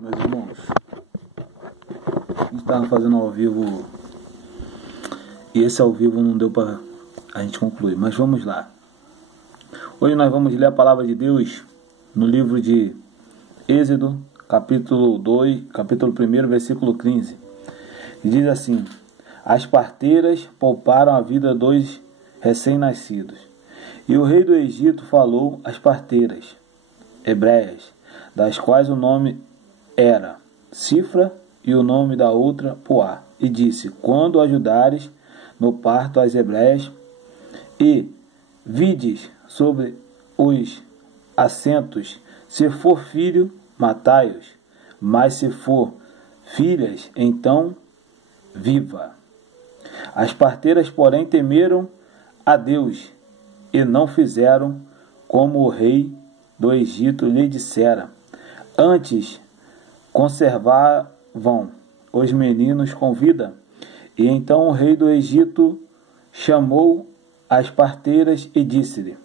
Meus irmãos, a gente estava fazendo ao vivo e esse ao vivo não deu para a gente concluir, mas vamos lá. Hoje nós vamos ler a palavra de Deus no livro de Êxodo, capítulo 1, versículo 15, que diz assim: as parteiras pouparam a vida dos recém-nascidos, e o rei do Egito falou às parteiras hebreias, das quais o nome era Cifra e o nome da outra Puá, e disse: quando ajudares no parto as hebreias e vides sobre os assentos, se for filho, matai-os, mas se for filhas, então viva. As parteiras, porém, temeram a Deus e não fizeram como o rei do Egito lhe dissera. Antes conservavam os meninos com vida. E então o rei do Egito chamou as parteiras e disse-lhe: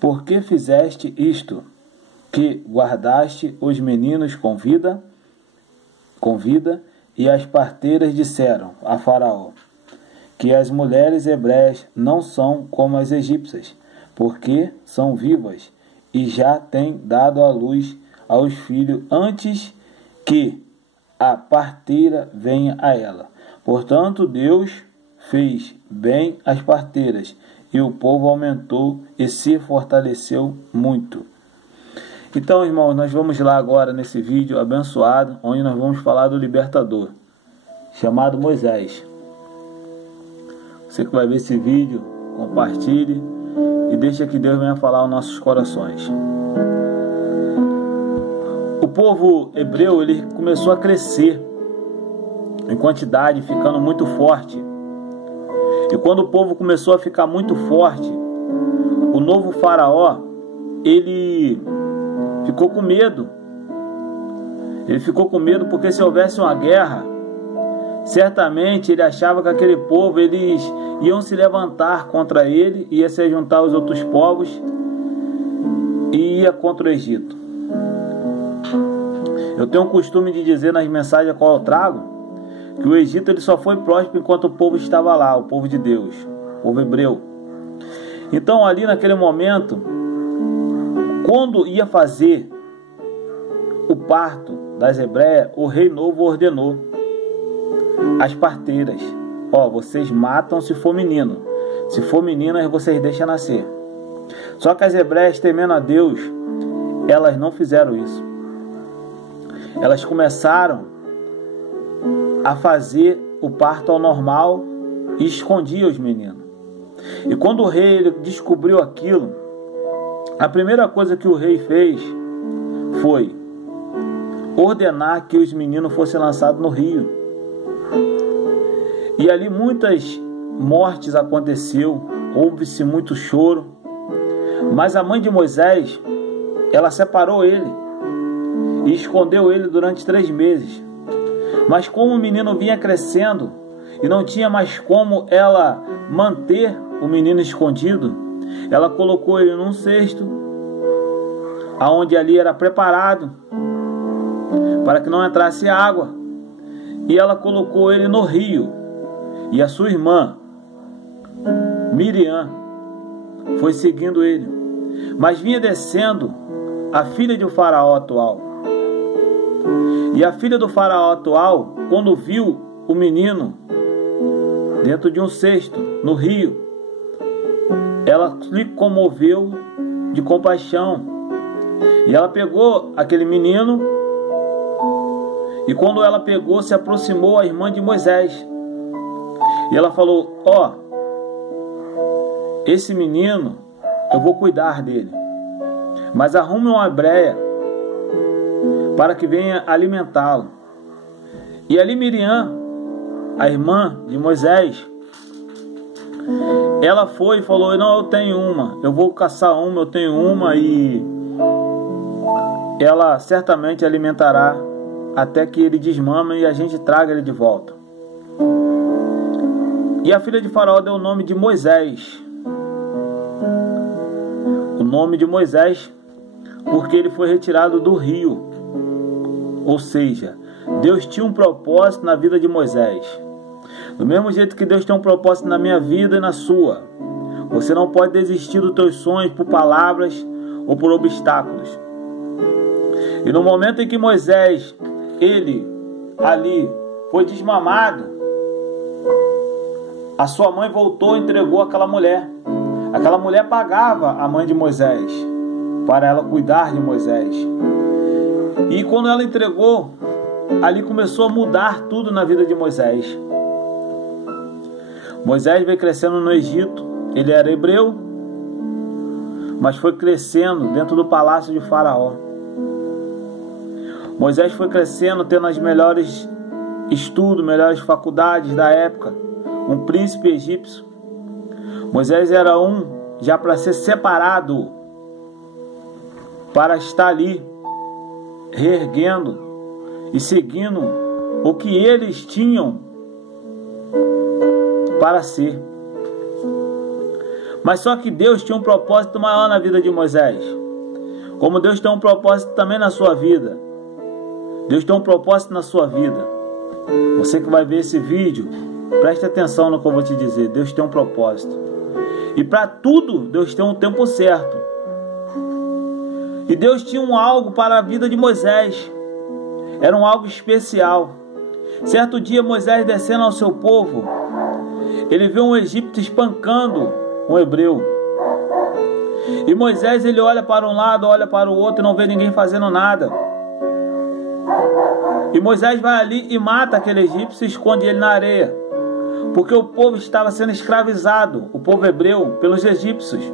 por que fizeste isto, que guardaste os meninos com vida? E as parteiras disseram a Faraó que as mulheres hebreias não são como as egípcias, porque são vivas e já têm dado à luz aos filhos antes que a parteira venha a ela. Portanto, Deus fez bem às parteiras, e o povo aumentou e se fortaleceu muito. Então, irmãos, nós vamos lá agora nesse vídeo abençoado, onde nós vamos falar do libertador, chamado Moisés. Você que vai ver esse vídeo, compartilhe e deixa que Deus venha falar aos nossos corações. O povo hebreu, ele começou a crescer em quantidade, ficando muito forte. E quando o povo começou a ficar muito forte, o novo faraó, ele ficou com medo. Ele ficou com medo porque se houvesse uma guerra, certamente ele achava que aquele povo, eles iam se levantar contra ele, ia se juntar aos outros povos e ia contra o Egito. Eu tenho o costume de dizer nas mensagens a qual eu trago, que o Egito ele só foi próspero enquanto o povo estava lá, o povo de Deus, o povo hebreu. Então ali naquele momento, quando ia fazer o parto das hebreias, o rei novo ordenou as parteiras: vocês matam se for menino, se for menina vocês deixam nascer. Só que as hebreias, temendo a Deus, elas não fizeram isso. Elas começaram a fazer o parto ao normal e escondiam os meninos. E quando o rei ele descobriu aquilo, a primeira coisa que o rei fez foi ordenar que os meninos fossem lançados no rio. E ali muitas mortes aconteceu, houve-se muito choro, mas a mãe de Moisés, ela separou ele e escondeu ele durante 3 meses. Mas como o menino vinha crescendo e não tinha mais como ela manter o menino escondido, ela colocou ele num cesto, aonde ali era preparado para que não entrasse água, e ela colocou ele no rio. E a sua irmã Miriam foi seguindo ele, mas vinha descendo a filha de um faraó atual. E a filha do faraó atual, quando viu o menino dentro de um cesto no rio, ela lhe comoveu de compaixão, e ela pegou aquele menino, e quando ela pegou, se aproximou a irmã de Moisés, e ela falou: esse menino eu vou cuidar dele, mas arrume uma hebreia para que venha alimentá-lo. E ali Miriam, a irmã de Moisés, ela foi e falou: não, eu tenho uma, eu vou caçar uma, eu tenho uma, e ela certamente alimentará até que ele desmame e a gente traga ele de volta. E a filha de Faraó deu o nome de Moisés. O nome de Moisés porque ele foi retirado do rio. Ou seja, Deus tinha um propósito na vida de Moisés. Do mesmo jeito que Deus tem um propósito na minha vida e na sua. Você não pode desistir dos teus sonhos por palavras ou por obstáculos. E no momento em que Moisés, ele ali foi desmamado, a sua mãe voltou e entregou aquela mulher. Aquela mulher pagava a mãe de Moisés para ela cuidar de Moisés. E quando ela entregou, ali começou a mudar tudo na vida de Moisés. Moisés veio crescendo no Egito. Ele era hebreu, mas foi crescendo dentro do palácio de Faraó. Moisés foi crescendo, tendo as melhores estudos, melhores faculdades da época. Um príncipe egípcio. Moisés era já para ser separado, para estar ali, reerguendo e seguindo o que eles tinham para ser. Mas só que Deus tinha um propósito maior na vida de Moisés. Como Deus tem um propósito também na sua vida. Deus tem um propósito na sua vida. Você que vai ver esse vídeo, preste atenção no que eu vou te dizer. Deus tem um propósito. E para tudo, Deus tem um tempo certo. E Deus tinha algo para a vida de Moisés. Era algo especial. Certo dia, Moisés descendo ao seu povo, ele viu um egípcio espancando um hebreu. E Moisés, ele olha para um lado, olha para o outro e não vê ninguém fazendo nada. E Moisés vai ali e mata aquele egípcio e esconde ele na areia. Porque o povo estava sendo escravizado, o povo hebreu, pelos egípcios.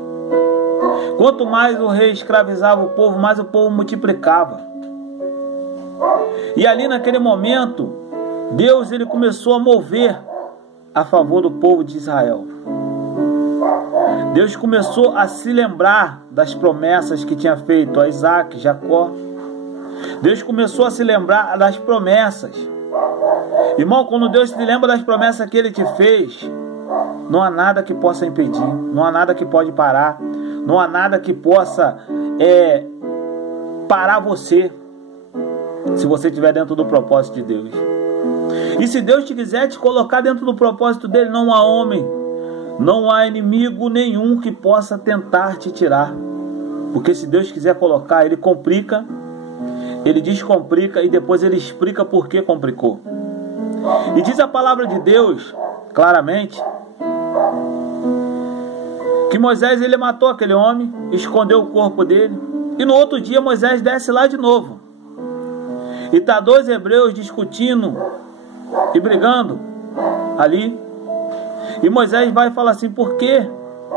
Quanto mais o rei escravizava o povo, mais o povo multiplicava. E ali naquele momento, Deus ele começou a mover a favor do povo de Israel. Deus começou a se lembrar das promessas que tinha feito a Isaac, Jacó. Deus começou a se lembrar das promessas. Irmão, quando Deus se lembra das promessas que Ele te fez, não há nada que possa impedir, não há nada que pode parar, não há nada que possa parar você, se você estiver dentro do propósito de Deus. E se Deus te quiser te colocar dentro do propósito dele, não há homem, não há inimigo nenhum que possa tentar te tirar. Porque se Deus quiser colocar, Ele complica, Ele descomplica e depois Ele explica por que complicou. E diz a palavra de Deus, claramente, que Moisés ele matou aquele homem, escondeu o corpo dele. E no outro dia Moisés desce lá de novo. E tá dois hebreus discutindo e brigando ali. E Moisés vai e fala assim: por que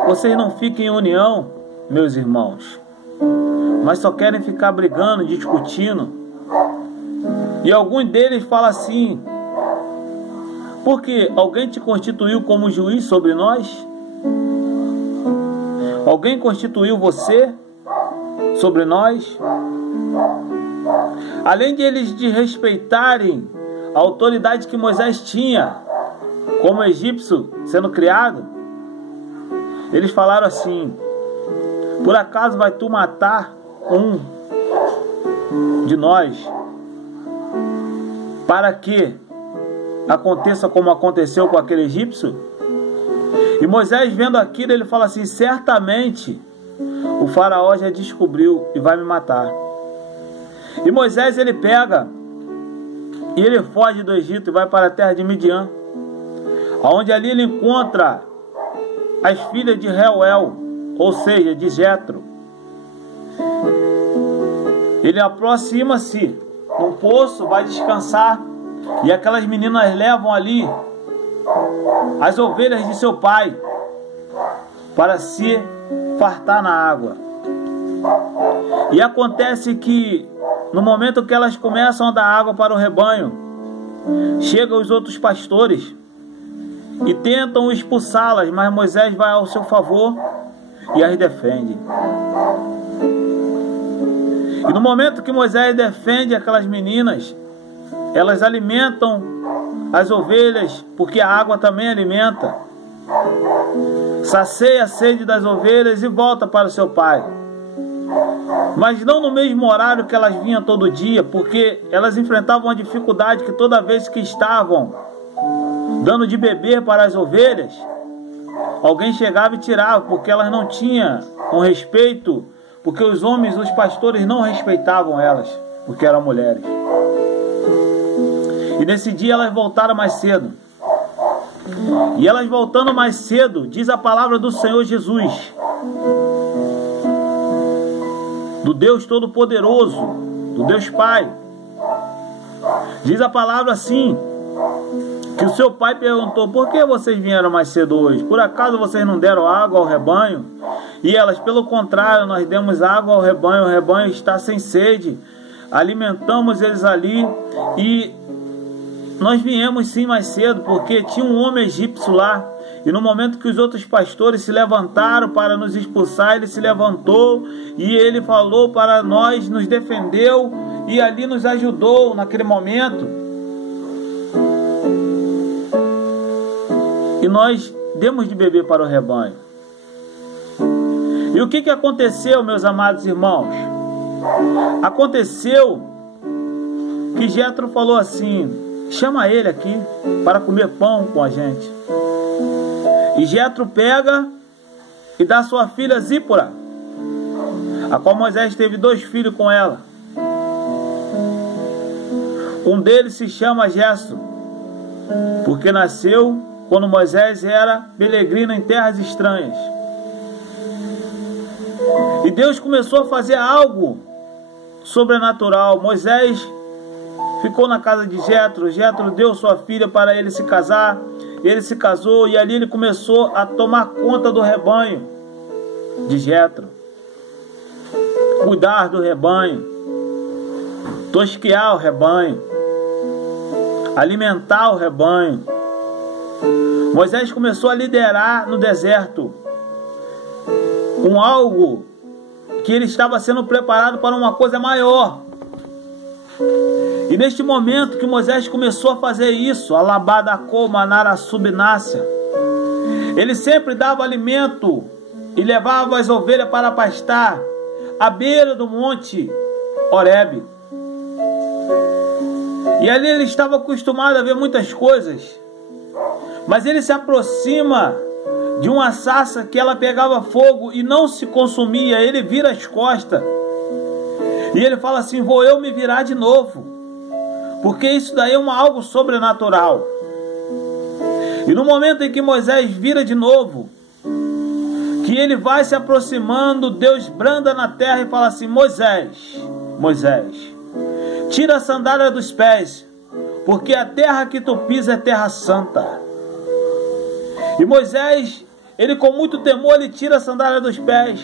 vocês não ficam em união, meus irmãos? Mas só querem ficar brigando, discutindo. E alguns deles falam assim: porque alguém te constituiu como juiz sobre nós? Alguém constituiu você sobre nós? Além de eles respeitarem a autoridade que Moisés tinha como egípcio sendo criado, eles falaram assim: por acaso vai tu matar um de nós para que aconteça como aconteceu com aquele egípcio? E Moisés, vendo aquilo, ele fala assim: certamente o faraó já descobriu e vai me matar. E Moisés ele pega e ele foge do Egito e vai para a terra de Midian, onde ali ele encontra as filhas de Reuel, ou seja, de Jetro. Ele aproxima-se num poço, vai descansar, e aquelas meninas levam ali as ovelhas de seu pai para se fartar na água. E acontece que no momento que elas começam a dar água para o rebanho, chegam os outros pastores e tentam expulsá-las, mas Moisés vai ao seu favor e as defende. E no momento que Moisés defende aquelas meninas, elas alimentam as ovelhas, porque a água também alimenta. Sacia a sede das ovelhas e volta para o seu pai. mas não no mesmo horário que elas vinham todo dia, porque elas enfrentavam uma dificuldade que toda vez que estavam dando de beber para as ovelhas, alguém chegava e tirava, porque elas não tinham um respeito, porque os homens, os pastores não respeitavam elas, porque eram mulheres. E nesse dia elas voltaram mais cedo. E elas voltando mais cedo, diz a palavra do Senhor Jesus, do Deus Todo-Poderoso, do Deus Pai. Diz a palavra assim, que o seu pai perguntou: por que vocês vieram mais cedo hoje? Por acaso vocês não deram água ao rebanho? E elas: pelo contrário, nós demos água ao rebanho, o rebanho está sem sede. Alimentamos eles ali e nós viemos sim mais cedo, porque tinha um homem egípcio lá. E no momento que os outros pastores se levantaram para nos expulsar, ele se levantou e ele falou para nós, nos defendeu e ali nos ajudou naquele momento. E nós demos de beber para o rebanho. E o que aconteceu, meus amados irmãos? Aconteceu que Jétro falou assim: chama ele aqui para comer pão com a gente. E Jétro pega e dá sua filha Zípora, a qual Moisés teve 2 filhos com ela. Um deles se chama Gesso, porque nasceu quando Moisés era peregrino em terras estranhas. E Deus começou a fazer algo sobrenatural. Moisés ficou na casa de Jétro. Jétro deu sua filha para ele se casar. Ele se casou e ali ele começou a tomar conta do rebanho de Jétro, cuidar do rebanho, tosquear o rebanho, alimentar o rebanho. Moisés começou a liderar no deserto com algo que ele estava sendo preparado para uma coisa maior. E neste momento que Moisés começou a fazer isso, Alabadacô, Manara, Subnácia, ele sempre dava alimento e levava as ovelhas para pastar à beira do monte Horebe. E ali ele estava acostumado a ver muitas coisas, mas ele se aproxima de uma sarça que ela pegava fogo e não se consumia. Ele vira as costas e ele fala assim: vou eu me virar de novo, porque isso daí é algo sobrenatural. E no momento em que Moisés vira de novo, que ele vai se aproximando, Deus branda na terra e fala assim: Moisés, Moisés, tira a sandália dos pés, porque a terra que tu pisa é terra santa. E Moisés, ele com muito temor, ele tira a sandália dos pés.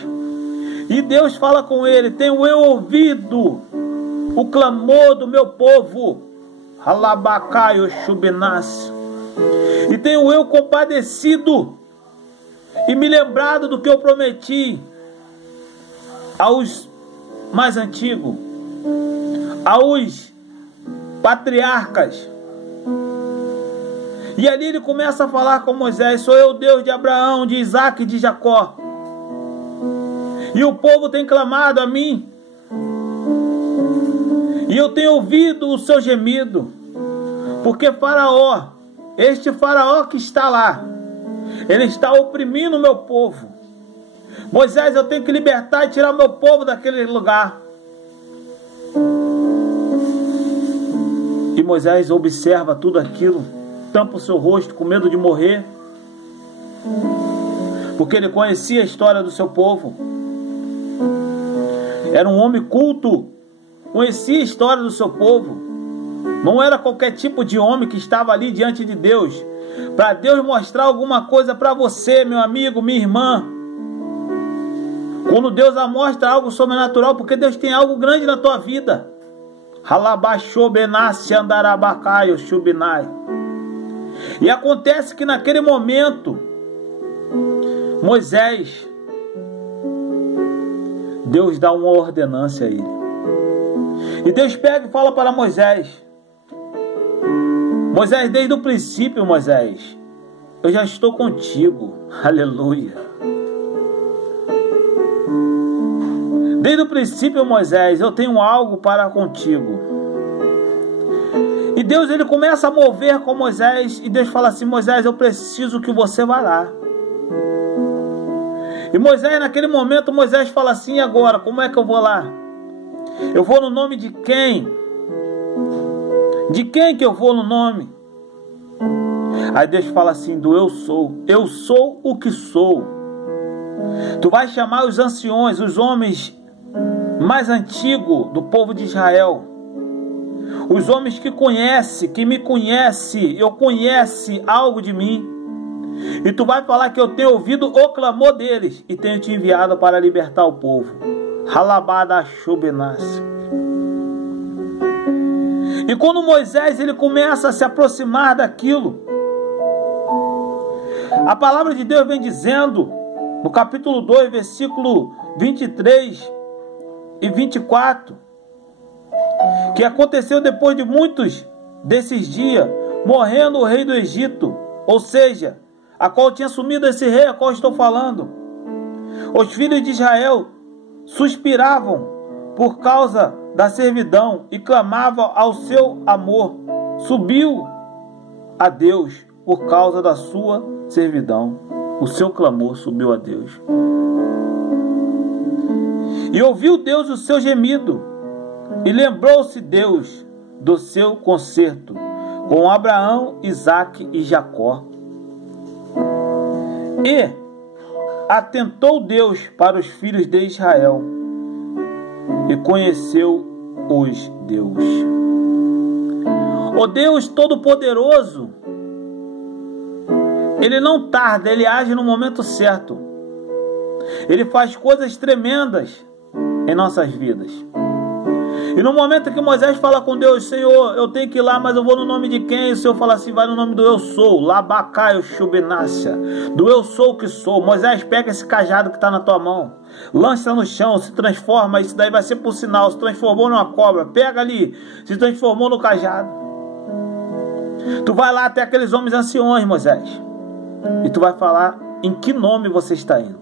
E Deus fala com ele: tenho eu ouvido o clamor do meu povo, Alabacaio Xubinas, e tenho eu compadecido e me lembrado do que eu prometi aos mais antigos, aos patriarcas. E ali ele começa a falar com Moisés: sou eu o Deus de Abraão, de Isaac e de Jacó. E o povo tem clamado a mim, e eu tenho ouvido o seu gemido, porque Faraó, este Faraó que está lá, ele está oprimindo o meu povo. Moisés, eu tenho que libertar e tirar o meu povo daquele lugar. E Moisés observa tudo aquilo, tampa o seu rosto com medo de morrer, porque ele conhecia a história do seu povo. Era um homem culto, conhecia a história do seu povo. Não era qualquer tipo de homem que estava ali diante de Deus, para Deus mostrar alguma coisa para você, meu amigo, minha irmã. Quando Deus mostra algo sobrenatural, porque Deus tem algo grande na tua vida. E acontece que naquele momento, Moisés, Deus dá uma ordenância a ele. E Deus pega e fala para Moisés: Moisés, desde o princípio, Moisés, eu já estou contigo. Aleluia. Desde o princípio, Moisés, eu tenho algo para contigo. E Deus, ele começa a mover com Moisés, e Deus fala assim: Moisés, eu preciso que você vá lá. E Moisés, naquele momento, Moisés fala assim: e agora, como é que eu vou lá? Eu vou no nome de quem? De quem que eu vou no nome? Aí Deus fala assim: do eu sou o que sou. Tu vais chamar os anciões, os homens mais antigos do povo de Israel, os homens que conhecem, que me conhecem, eu conhece algo de mim. E tu vai falar que eu tenho ouvido o clamor deles e tenho te enviado para libertar o povo. Halabada Shubenas. E quando Moisés ele começa a se aproximar daquilo, a palavra de Deus vem dizendo, no capítulo 2, versículo 23 e 24, que aconteceu depois de muitos desses dias, morrendo o rei do Egito, ou seja, a qual tinha assumido esse rei a qual estou falando. Os filhos de Israel suspiravam por causa da servidão e clamavam ao seu amor. Subiu a Deus por causa da sua servidão. O seu clamor subiu a Deus. E ouviu Deus o seu gemido, e lembrou-se Deus do seu concerto com Abraão, Isaque e Jacó. E atentou Deus para os filhos de Israel e conheceu-os Deus. O Deus Todo-Poderoso, Ele não tarda, Ele age no momento certo. Ele faz coisas tremendas em nossas vidas. E no momento que Moisés fala com Deus: Senhor, eu tenho que ir lá, mas eu vou no nome de quem? O Senhor fala assim: vai no nome do eu sou, Labacaio Shubenácia, do eu sou o que sou. Moisés, pega esse cajado que está na tua mão, lança no chão, se transforma, isso daí vai ser por sinal, se transformou numa cobra, pega ali, se transformou no cajado. Tu vai lá até aqueles homens anciões, Moisés, e tu vai falar em que nome você está indo.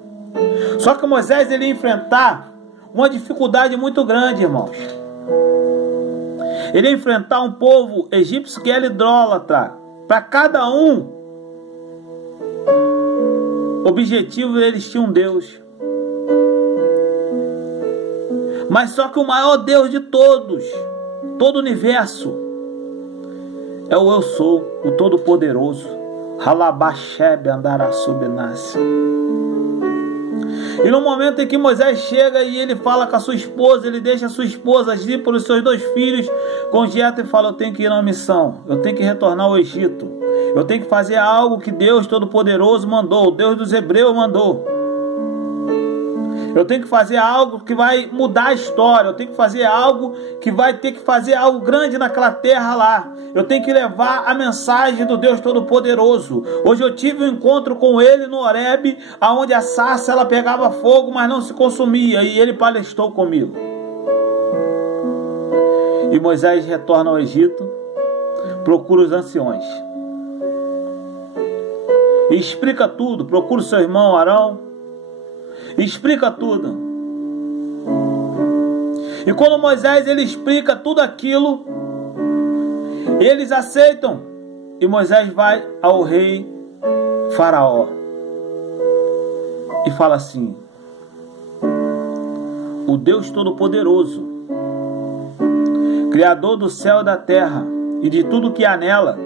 Só que Moisés, ele ia enfrentar uma dificuldade muito grande, irmãos. Ele ia enfrentar um povo egípcio que era idólatra. Para cada um objetivo, eles tinham um Deus. Mas só que o maior Deus de todos, todo o universo, é o eu sou, o Todo-Poderoso. Halabashebe Andarasubenase. E no momento em que Moisés chega e ele fala com a sua esposa, ele deixa a sua esposa agir por os seus 2 filhos com Jetro e fala: eu tenho que ir na missão, eu tenho que retornar ao Egito, eu tenho que fazer algo que Deus Todo-Poderoso mandou, o Deus dos Hebreus mandou. Eu tenho que fazer algo que vai mudar a história. Eu tenho que fazer algo que vai ter que fazer algo grande naquela terra lá. Eu tenho que levar a mensagem do Deus Todo-Poderoso. Hoje eu tive um encontro com ele no Horebe, onde a sarça ela pegava fogo, mas não se consumia. E ele palestrou comigo. E Moisés retorna ao Egito, procura os anciões. E explica tudo. Procura o seu irmão Arão. Explica tudo. E quando Moisés ele explica tudo aquilo, eles aceitam. E Moisés vai ao rei Faraó e fala assim: o Deus Todo-Poderoso, Criador do céu e da terra e de tudo que há nela,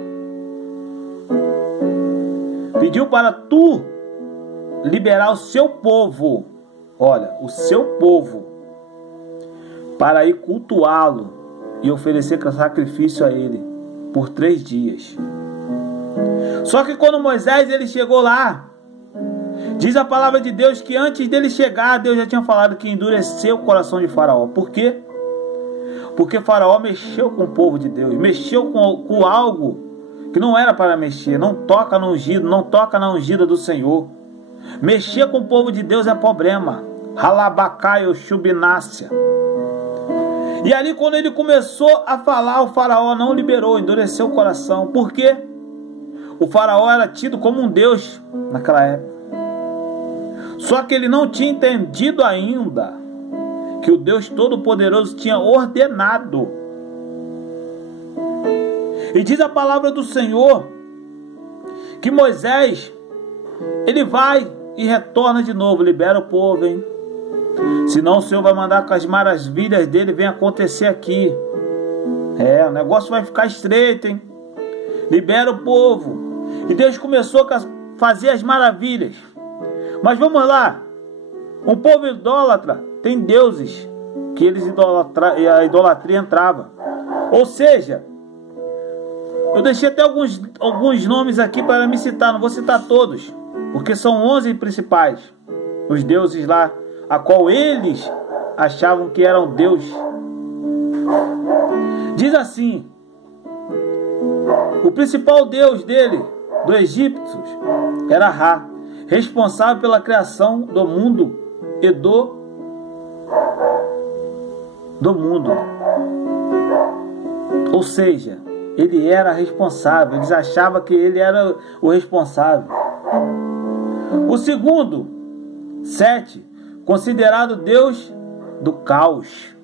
pediu para tu liberar o seu povo, olha, o seu povo, para ir cultuá-lo e oferecer sacrifício a ele por 3 dias. Só que quando Moisés ele chegou lá, diz a palavra de Deus que antes dele chegar, Deus já tinha falado que endureceu o coração de Faraó. Por quê? Porque Faraó mexeu com o povo de Deus, mexeu com algo que não era para mexer. Não toca no ungido, não toca na ungida do Senhor. Mexer com o povo de Deus é problema. Halabacaio Shubinácia. E ali quando ele começou a falar, o Faraó não liberou, endureceu o coração. Por quê? O Faraó era tido como um Deus naquela época. Só que ele não tinha entendido ainda que o Deus Todo-Poderoso tinha ordenado. E diz a palavra do Senhor que Moisés, ele vai e retorna de novo, libera o povo, hein? Senão o Senhor vai mandar que as maravilhas dele venham acontecer aqui. O negócio vai ficar estreito, hein? Libera o povo. E Deus começou a fazer as maravilhas. Mas vamos lá. Um povo idólatra tem deuses que eles e a idolatria entrava. Ou seja, eu deixei até alguns nomes aqui para me citar, não vou citar todos, porque são 11 principais, os deuses lá, a qual eles achavam que eram Deus. Diz assim: o principal Deus dele, do Egito, era Ra, responsável pela criação do mundo e do mundo. Ou seja, ele era responsável, eles achavam que ele era o responsável. O segundo, Sete, considerado Deus do caos,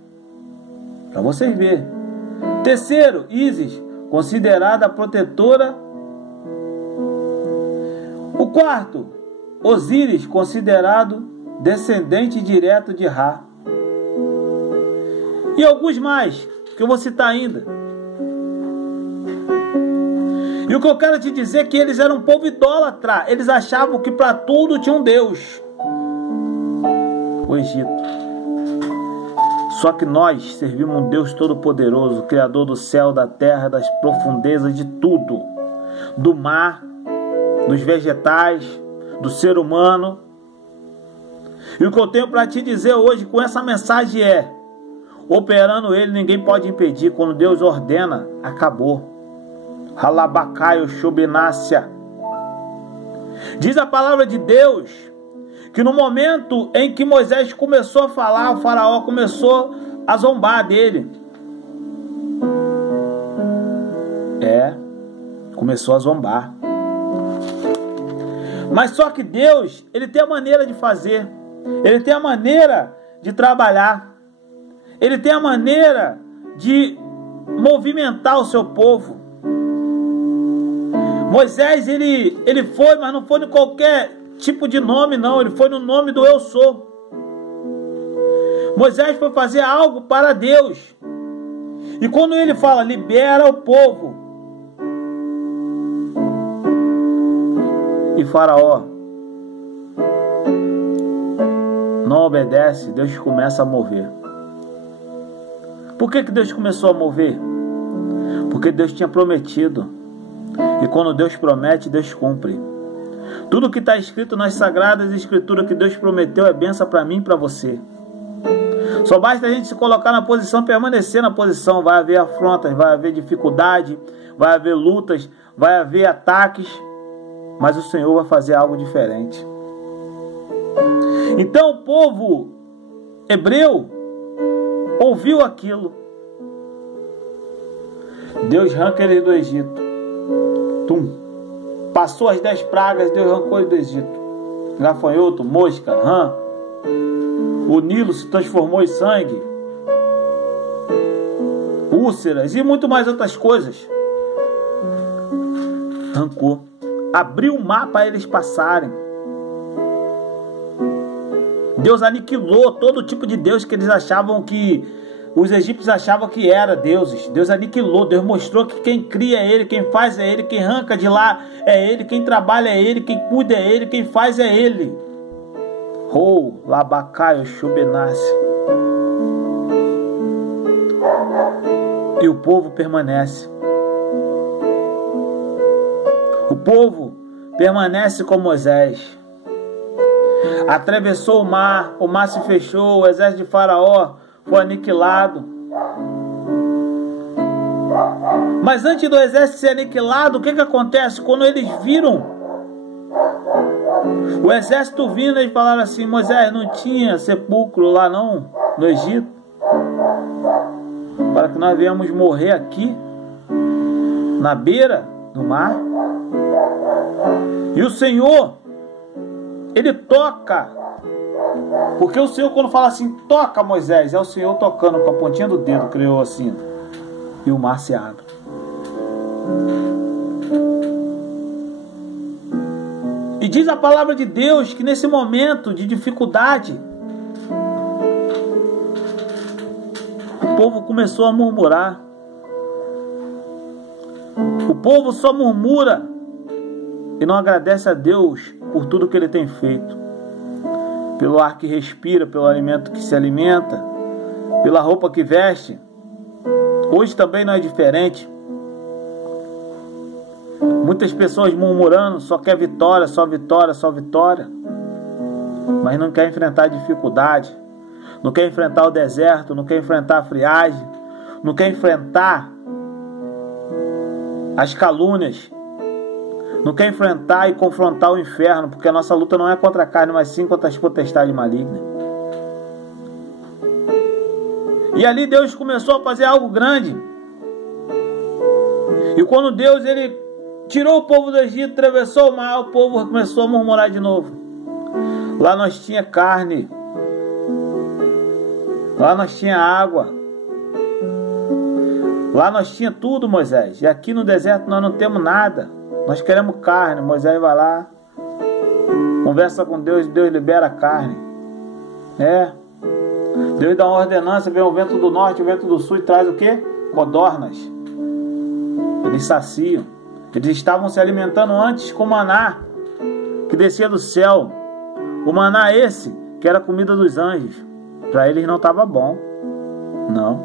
para vocês verem. Terceiro, Ísis, considerada a protetora. O quarto, Osíris, considerado descendente direto de Ra. E alguns mais, que eu vou citar ainda. E o que eu quero te dizer é que eles eram um povo idólatra. Eles achavam que para tudo tinha um Deus. O Egito. Só que nós servimos um Deus Todo-Poderoso, Criador do céu, da terra, das profundezas, de tudo. Do mar, dos vegetais, do ser humano. E o que eu tenho para te dizer hoje com essa mensagem é: operando ele, ninguém pode impedir. Quando Deus ordena, acabou. Halabacaio Shubinácia. Diz a palavra de Deus que no momento em que Moisés começou a falar, o faraó começou a zombar dele. Começou a zombar. Mas só que Deus, ele tem a maneira de fazer, ele tem a maneira de trabalhar, ele tem a maneira de movimentar o seu povo. Moisés, ele foi, mas não foi em qualquer tipo de nome, não. Ele foi no nome do Eu Sou. Moisés foi fazer algo para Deus. E quando ele fala, libera o povo, e Faraó não obedece, Deus começa a mover. Por que Deus começou a mover? Porque Deus tinha prometido. E quando Deus promete, Deus cumpre. Tudo que está escrito nas Sagradas Escrituras que Deus prometeu é bênção para mim e para você. Só basta a gente se colocar na posição, permanecer na posição. Vai haver afrontas, vai haver dificuldade, vai haver lutas, vai haver ataques, mas o Senhor vai fazer algo diferente. Então o povo hebreu ouviu aquilo. Deus arranca eles do Egito. Passou as 10 pragas, Deus arrancou ele do Egito. Gafanhoto, mosca, rã. O Nilo se transformou em sangue. Úlceras e muito mais outras coisas. Arrancou. Abriu o mar para eles passarem. Deus aniquilou todo tipo de Deus que eles achavam que os egípcios achavam que era deuses. Deus aniquilou. Deus mostrou que quem cria é Ele, quem faz é Ele, quem arranca de lá é Ele, quem trabalha é Ele, quem cuida é Ele, quem faz é Ele. Labacaio Shubenácia. E o povo permanece. O povo permanece com Moisés. Atravessou o mar se fechou, o exército de Faraó foi aniquilado. Mas antes do exército ser aniquilado, o que acontece? Quando eles viram o exército vindo, eles falaram assim: Moisés, não tinha sepulcro lá não, no Egito, para que nós viemos morrer aqui, na beira do mar? E o Senhor, Ele toca Porque o Senhor, quando fala assim, toca Moisés, é o Senhor tocando com a pontinha do dedo, criou assim, e o mar se abre. E diz a palavra de Deus que nesse momento de dificuldade, o povo começou a murmurar. O povo só murmura e não agradece a Deus por tudo que Ele tem feito. Pelo ar que respira, pelo alimento que se alimenta, pela roupa que veste. Hoje também não é diferente. Muitas pessoas murmurando, só quer vitória, só vitória, só vitória. Mas não quer enfrentar a dificuldade, não quer enfrentar o deserto, não quer enfrentar a friagem, não quer enfrentar as calúnias, não quer enfrentar e confrontar o inferno, porque a nossa luta não é contra a carne, mas sim contra as potestades malignas. E ali Deus começou a fazer algo grande. E quando Deus ele tirou o povo do Egito, atravessou o mar, o povo começou a murmurar de novo. Lá nós tinha carne, lá nós tinha água, lá nós tinha tudo, Moisés. E aqui no deserto nós não temos nada. Nós queremos carne. Moisés vai lá, conversa com Deus, Deus libera a carne. Deus dá uma ordenança, vem o vento do norte, o vento do sul e traz o quê? Codornas. Eles saciam. Eles estavam se alimentando antes com maná que descia do céu. O maná esse que era a comida dos anjos. Para eles não estava bom. Não.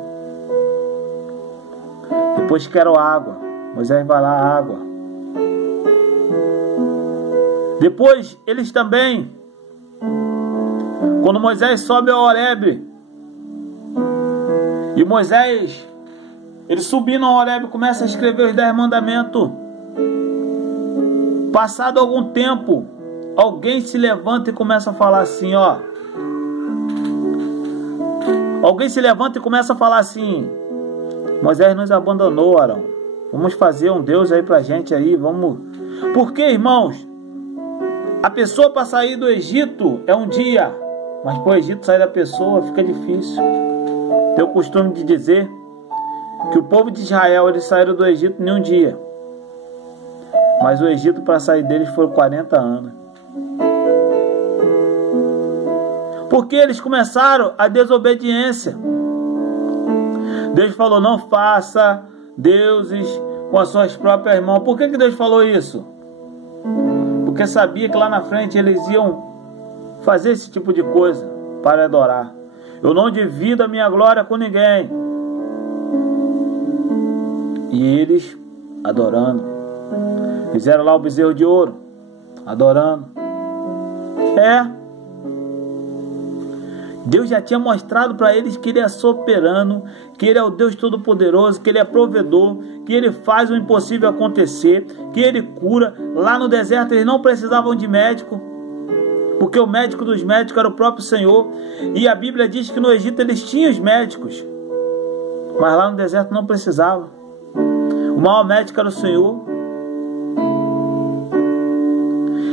Depois quero água. Moisés vai lá, água. Depois eles também, quando Moisés sobe ao Horebe, e Moisés, ele subindo ao Horebe, começa a escrever os 10 mandamentos. Passado algum tempo, alguém se levanta e começa a falar assim, ó. Alguém se levanta e começa a falar assim: Moisés nos abandonou, Arão. Vamos fazer um Deus aí pra gente aí, vamos. Porque, irmãos, a pessoa para sair do Egito é um dia, mas para o Egito sair da pessoa fica difícil. Tenho o costume de dizer que o povo de Israel, eles saíram do Egito em um dia, mas o Egito para sair deles foi 40 anos. Porque eles começaram a desobediência. Deus falou: não faça deuses com as suas próprias mãos. Por que Deus falou isso? Porque sabia que lá na frente eles iam fazer esse tipo de coisa para adorar. Eu não divido a minha glória com ninguém. E eles adorando. Fizeram lá o bezerro de ouro, adorando. Deus já tinha mostrado para eles que Ele é soberano, que Ele é o Deus Todo-Poderoso, que Ele é provedor, que Ele faz o impossível acontecer, que Ele cura. Lá no deserto eles não precisavam de médico, porque o médico dos médicos era o próprio Senhor. E a Bíblia diz que no Egito eles tinham os médicos, mas lá no deserto não precisavam. O maior médico era o Senhor.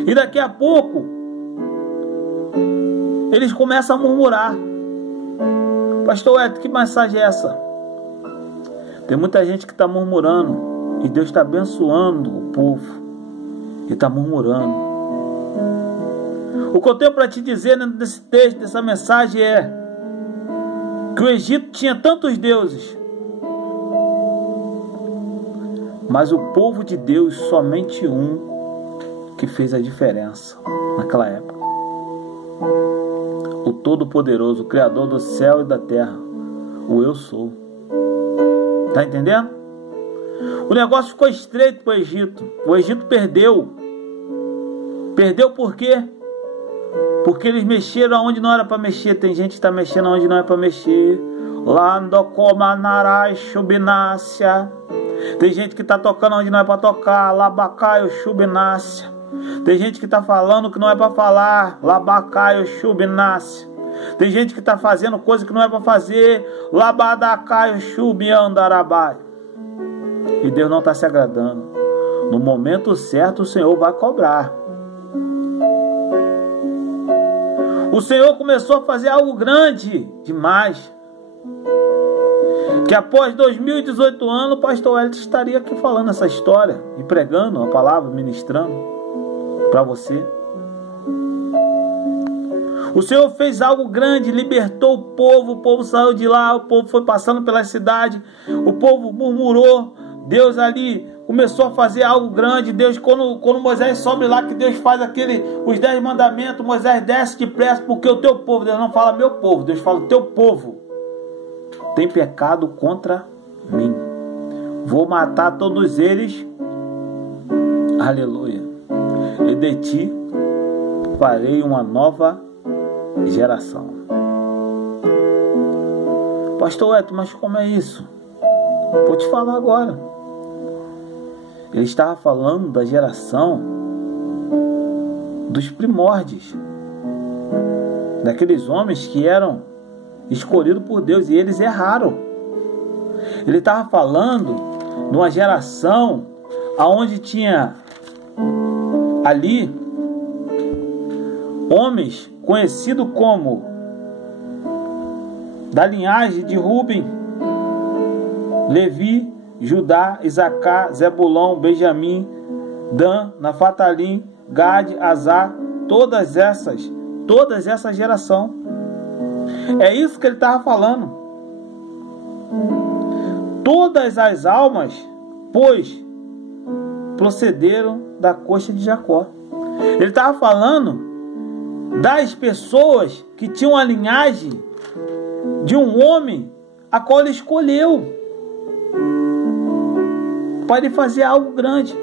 E daqui a pouco eles começam a murmurar. Pastor Edson, que mensagem é essa? Tem muita gente que está murmurando e Deus está abençoando o povo e está murmurando. O que eu tenho para te dizer dentro desse texto, dessa mensagem, é que o Egito tinha tantos deuses, mas o povo de Deus, somente um que fez a diferença naquela época. O Todo-Poderoso, o Criador do céu e da terra, o Eu Sou. Tá entendendo? O negócio ficou estreito para o Egito. O Egito perdeu. Perdeu por quê? Porque eles mexeram onde não era para mexer. Tem gente que está mexendo onde não é para mexer. Landocomanará Xubinácia. Tem gente que está tocando onde não é para tocar. Labacaio Xubinácia. Tem gente que está falando que não é para falar. Labacaio Xubinácia. Tem gente que está fazendo coisa que não é para fazer. Labadacaio Xubiandarabai. E Deus não está se agradando. No momento certo o Senhor vai cobrar. O Senhor começou a fazer algo grande demais. Que após 2018 anos, o pastor Wellington estaria aqui falando essa história e pregando a palavra, ministrando para você. O Senhor fez algo grande, libertou o povo saiu de lá, o povo foi passando pela cidade, o povo murmurou, Deus ali começou a fazer algo grande. Deus, quando Moisés sobe lá, que Deus faz os 10 mandamentos, Moisés desce depressa, porque o teu povo, Deus não fala meu povo, Deus fala o teu povo tem pecado contra mim. Vou matar todos eles. Aleluia. E de ti farei uma nova geração. Pastor Wellington, mas como é isso? Vou te falar agora. Ele estava falando da geração dos primórdios, daqueles homens que eram escolhidos por Deus e eles erraram. Ele estava falando de uma geração aonde tinha ali homens conhecidos como da linhagem de Rubem, Levi, Judá, Isacar, Zebulão, Benjamim, Dan, Naftali, Gade, Azar, todas essa geração. É isso que ele estava falando. Todas as almas, pois, procederam da coxa de Jacó. Ele estava falando das pessoas que tinham a linhagem de um homem a qual ele escolheu para ele fazer algo grande.